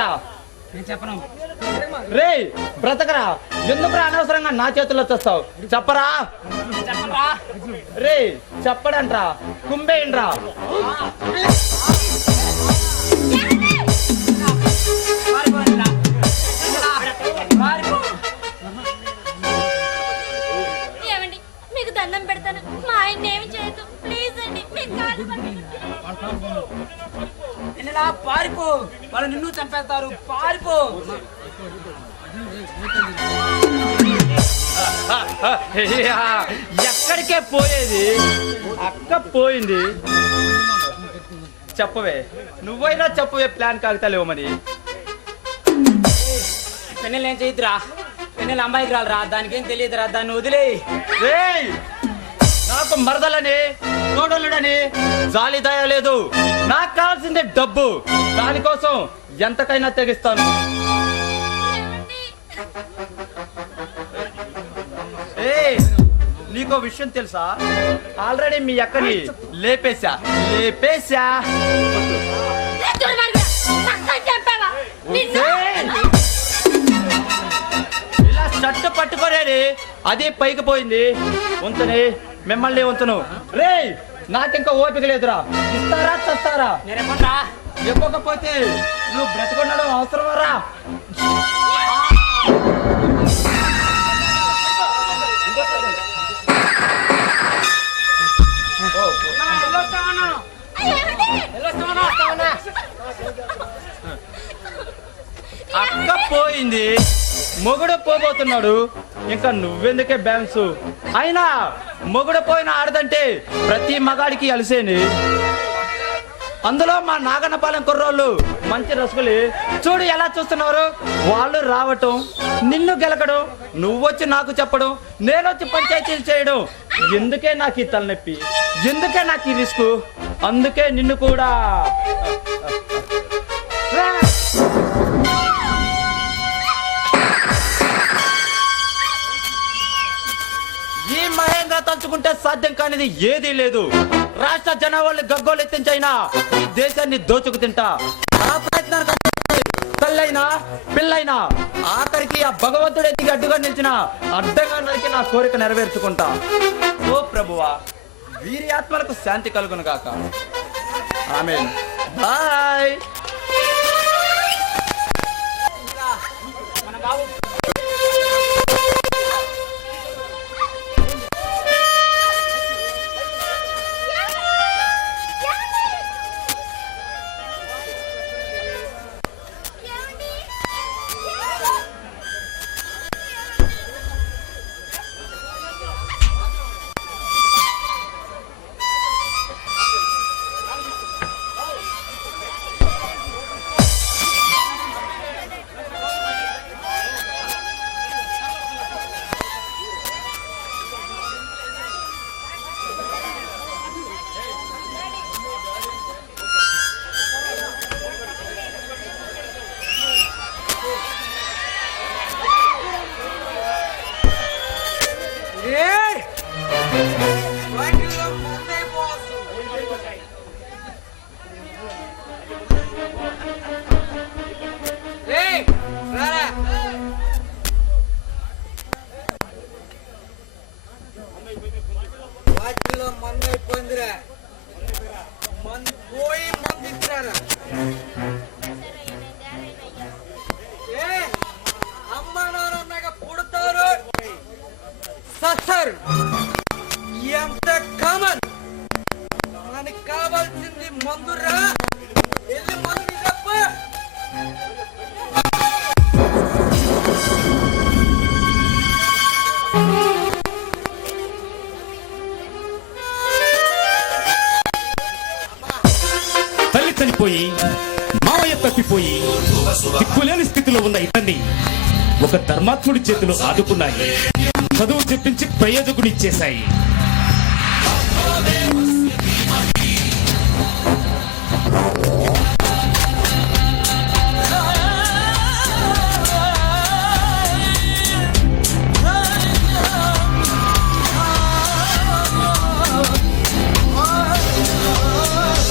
చెప్పరా. నేను చెప్పను. రే బ్రతకరా, ఎందుకురా అనవసరంగా నా చేతుల్లో తెస్తావు? చెప్పరా. రే చెప్పడంట్రా, కుంభేయండ్రా. ఏమండి, మీకు దండం పెడతాను, మా ఆయన ఏమి చేయదు ప్లీజ్ అండి. వెన్నెలా పారిపో, వాళ్ళు నిన్ను చంపేస్తారు, పారిపో. ఎక్కడికే పోయేది? అక్క పోయింది. చెప్పవే, నువ్వైనా చెప్పవే, ప్లాన్ కాగితాలేవు మరి. పెన్నెలు ఏం చేయదురా, పెన్నెలు అమ్మాయికి రాలరా, దానికేం తెలియదురా, దాన్ని వదిలే. నాకు మరదలని తోడలుడని జాలి దయ లేదు. నాకు కావాల్సిందే డబ్బు. దానికోసం ఎంతకైనా తెగిస్తాను. నీకో విషయం తెలుసా? ఆల్రెడీ మీ అక్కని లేపేశా. ఇలా షట్టు పట్టుకోరేది, అదే పైకి పోయింది. ఉంచని మిమ్మల్ని ఉంచను. రే నాకింకా ఓపిక లేదురా. ఇస్తారా చస్తారా? ఇవ్వకపోతే నువ్వు బ్రతకుండడం అవసరమరా? అక్క పోయింది, మొగుడు పోబోతున్నాడు, ఇంకా నువ్వెందుకే బ్యాన్స్? అయినా మొగుడు పోయిన ఆడదంటే ప్రతి మగాడికి అలసేని. అందులో మా నాగన్నపాలెం కుర్రోళ్ళు మంచి రసుకులు. చూడు ఎలా చూస్తున్నారు. వాళ్ళు రావటం, నిన్ను గెలకడం, నువ్వొచ్చి నాకు చెప్పడం, నేనొచ్చి పంచాయతీలు చేయడం. ఎందుకే నాకు ఈ తలనొప్పి, ఎందుకే నాకు ఈ రిస్క్? అందుకే నిన్ను కూడా ఈ మహేంద్ర తలుచుకుంటే సాధ్యం కానిది ఏదీ లేదు. రాష్ట్ర జనాభాని గగ్గోలు ఎత్తించైనా ఈ దేశాన్ని దోచుకు తింటా. ఆ ప్రయత్నానికి తల్లైనా పిల్లైనా ఆఖరికి ఆ భగవంతుడే దిగి అడ్డుగా నిలిచిన అడ్డంగా నరికి నా కోరిక నెరవేర్చుకుంటా. ఓ ప్రభువా, వీరి ఆత్మలకు శాంతి కలుగును గాక. ఆమేన్. బాయ్. ఎంత కామన్ మనకి కావాల్సింది మందురా. వెళ్ళి మందు తప్ప తల్లి చనిపోయి మావయ్య తప్పిపోయి దిక్కులేని స్థితిలో ఉన్న ఇతన్ని ఒక ధర్మాత్ముడి చేతులు ఆదుకున్నాయి. చదువు చెప్పించి ప్రయోజకుడిచ్చేశాయి.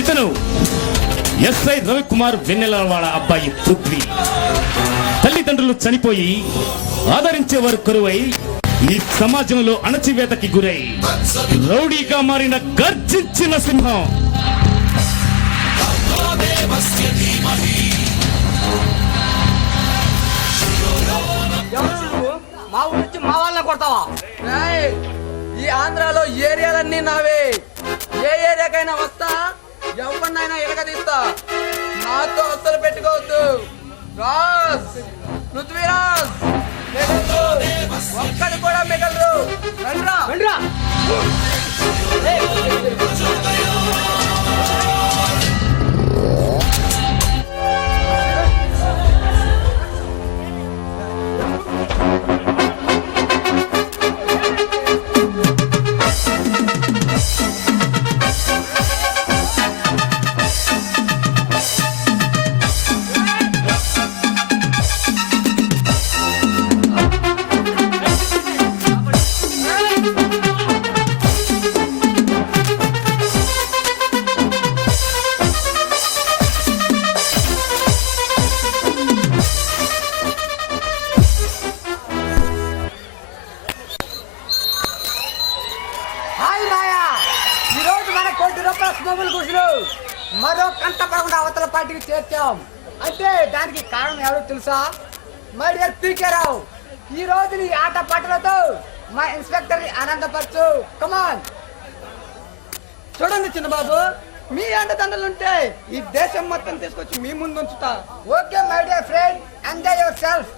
ఇతను ఎస్ఐ రవికుమార్ వెన్నెలవాడ అబ్బాయి పృథ్వీ. తల్లిదండ్రులు చనిపోయి ఆదరించేవారు కరువై ఈ సమాజంలో అణచివేతకి గురై రౌడీగా మారిన గర్జించిన సింహం. ఎవరు నువ్వు? మా ఊరు నుంచి మా వాళ్ళని కొడతావా? ఏయ్, ఈ ఆంధ్రాలో ఏరియాలన్నీ నావే. ఏ ఏరియాకైనా వస్తా, ఎవరినైనా ఎలగదీస్తా. నాతో అస్సలు పెట్టుకోవద్దు. రాజ్, పృథ్వీరాజ్, మిగలరు. ఒక్కడు కూడా మిగలరు. రండ్రా. హాయ్ మాయా, ఈరోజు మన ₹1,00,00,000 స్మగుల్ గుడ్లు మరో కంట పడకుండా అవతల పార్టీకి చేర్చాం. అంటే దానికి కారణం ఎవరో తెలుసా? మై డియర్ పీకే రావు, ఈ రోజు నీ ఆట పాటలతో మా ఇన్స్పెక్టర్ ని ఆనందపరచు. కమాన్. చూడండి చిన్నబాబు, మీ అండదండలుంటే ఈ దేశం మొత్తం తీసుకొచ్చి మీ ముందు ఉంచుతా. Okay my dear friend, enjoy yourself.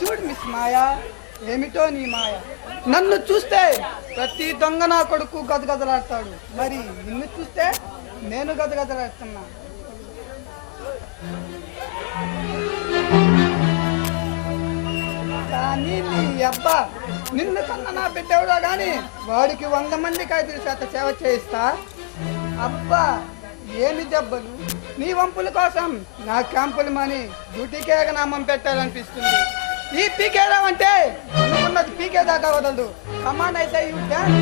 చూడు మిస్ మాయా, ఏమిటో నీ మాయ. నన్ను చూస్తే ప్రతి దొంగ నా కొడుకు గదగదలాడతాడు. మరి నిన్ను చూస్తే నేను గదగదలాడుతున్నా. కానీ నీ అబ్బా, నిన్ను కన్నా నా బిడ్డవుడా గాని వాడికి 100 మంది ఖైదీల చేత సేవ చేయిస్తా. అబ్బా ఏమి దెబ్బలు. నీ వంపుల కోసం నా క్యాంపుల మని డ్యూటీకే నామం పెట్టాలనిపిస్తుంది. ఈ పీకే రావు అంటే అనుకున్నది పీకే దాకా వదలదు. కమాండ్ అయితే యూ క్యాన్.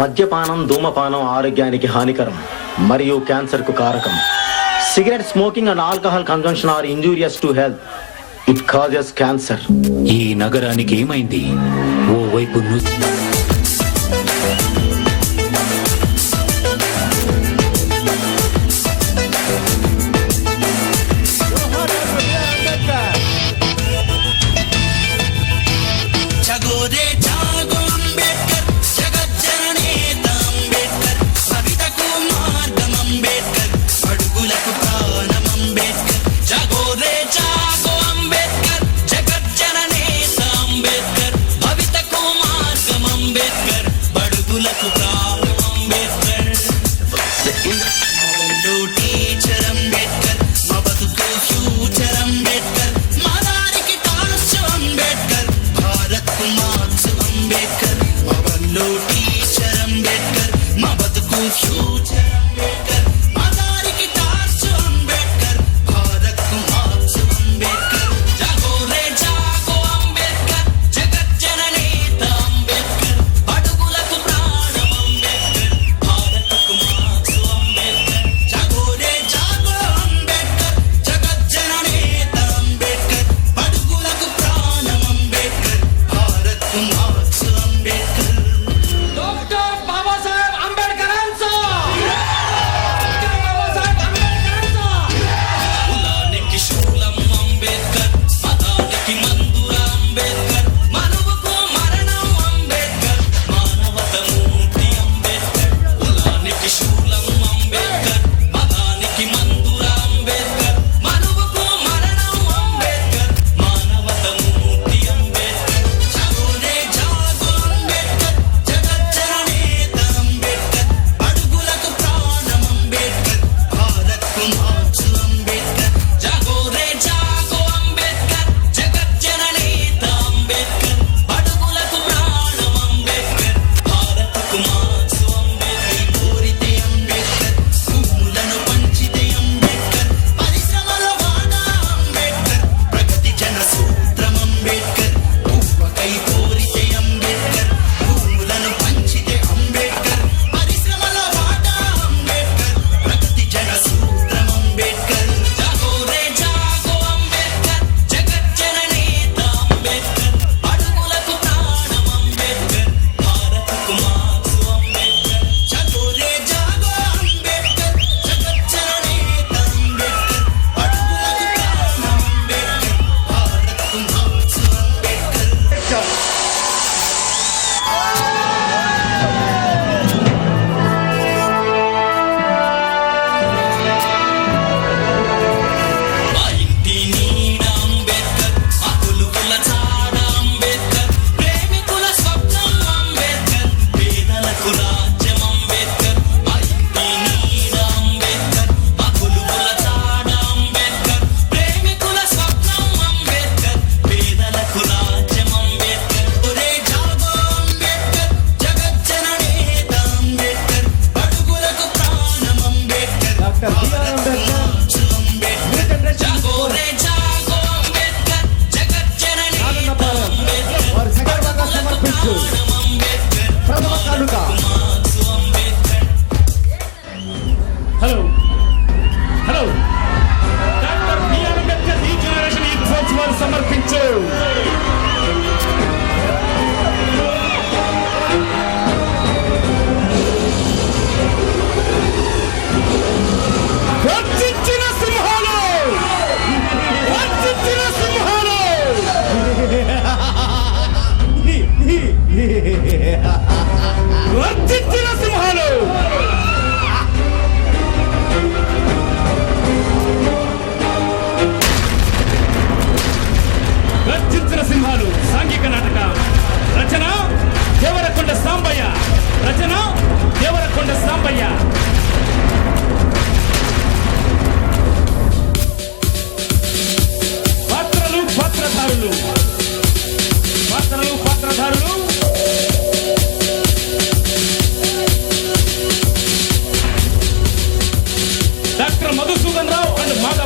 మద్యపానం ధూమపానం ఆరోగ్యానికి హానికరం మరియు క్యాన్సర్ కు కారకం. Cigarette smoking and alcohol consumption are injurious to health. It causes cancer. ఈ నగరానికి ఏమైంది? ఓ వైపు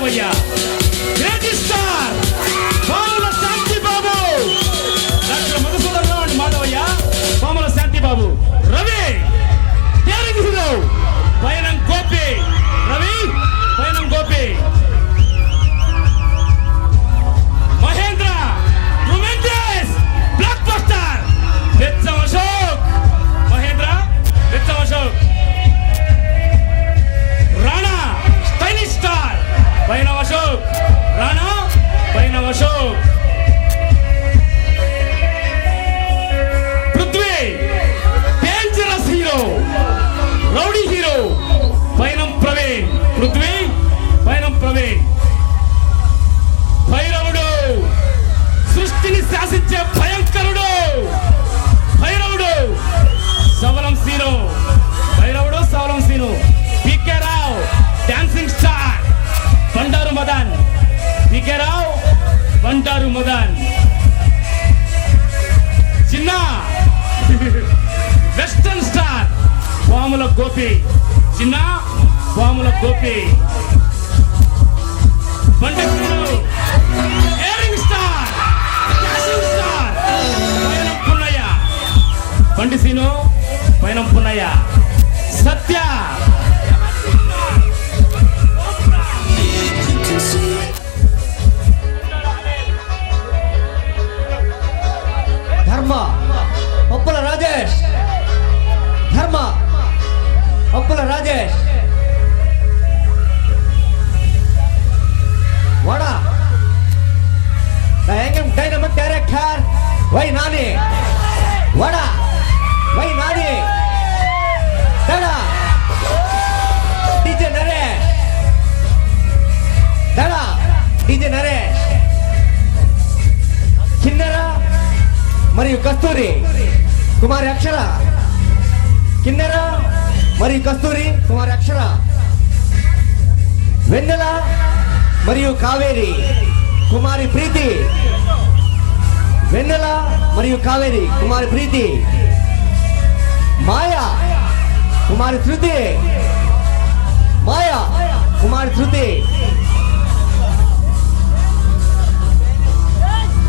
Madhavayya, great star Pamula Shanti Babu, doctor Madhusudan Rao and Madhavayya, Pamula Shanti Babu, Ravi daring hero Painam Gopi, Ravi Painam Gopi, Mahendra tremendous blockbuster Becham Ashok, Mahendra Becham Ashok, Rana stylish star Painam Ashok, Rana Painam Ashok, Prithvi dangerous hero rowdy hero Painam Praveen, Prithvi Painam Praveen, భైరవుడు సృష్టిని శాసించే భయంకరుడు, భైరవుడు సవలం సీను, భైరవుడు Savalam Seenu, PK Rao dancing star Bandaru Madan, PK Rao Bandaru Madan, Chinna western star Pamula Gopi, Chinna Pamula Gopi, బండకుడు ఎయిరింగ్ star dancing star Painam Punnayya, Bandi Seenu Painam Punnayya, Satya Dharma Oppula Rajesh, Dharma Oppula Rajesh, Vada the young dynamic director Y Nani, Vada Y Nani, Dada DJ Naresh, Dada DJ Naresh, Kinnera మరియు కస్తూరి కుమారి అక్షర, కిన్నెర మరియు కస్తూరి కుమారి అక్షర, వెన్నెల మరియు కావేరి కుమారి ప్రీతి, వెన్నెల మరియు కావేరి కుమారి ప్రీతి, మాయా కుమారి శృతి, మాయా కుమారి శృతి,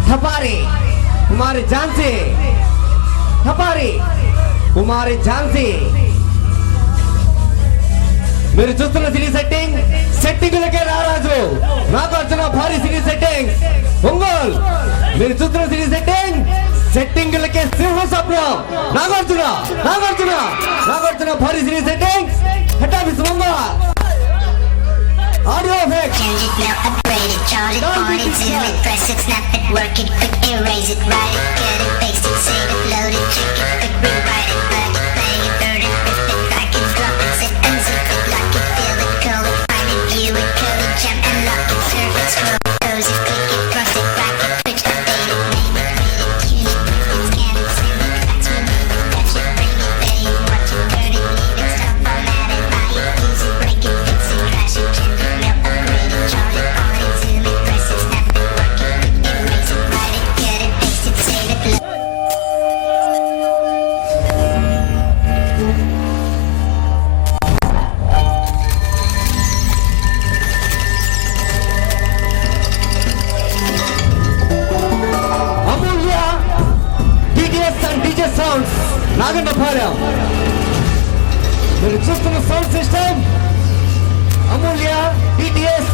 థపారి కుమారి ఝాన్సీ, థపారి కుమారి ఝాన్సీ. మీరు చూస్తున్న సినీ సెట్టింగులకే రారాజు నాగార్జున భారీ సినీ సెట్టింగ్ ఒంగోల్. మీరు చూస్తున్న సినీ సెట్టింగులకే సింహ స్వప్నం నాగార్జున, నాగార్జున, నాగార్జున భారీ cine setting head office Ongole. Audio effects. Change it now, upgrade it, chart it, on it, zoom it, press it, snap it, work it, quick erase it, write it, cut it, paste it, save it, load it, check it, quick rewrite it, plug it, play it, burn it, rip it, back it, drop it, zip and zip it, lock it, feel it, call it, find it, view it, code it, jump and lock it, surf it, scroll it, close it, click it, cross it, back it, switch, update it, name it, read it, tune it, scan it, send it, fax, remove it, touch it, bring it, pay it, watch it, turn it, leave it, stop, format it, buy it, use it, break it, fix it, crash it, change it, mail, upgrade it, chart it, on it, zoom it, press it, snap it, work it, quick erase it, write it, cut it, paste it, save it, load. Amulya TTS and DJ sounds Nagannapalem. మీరు చూస్తున్న sound system అమూల్య TTS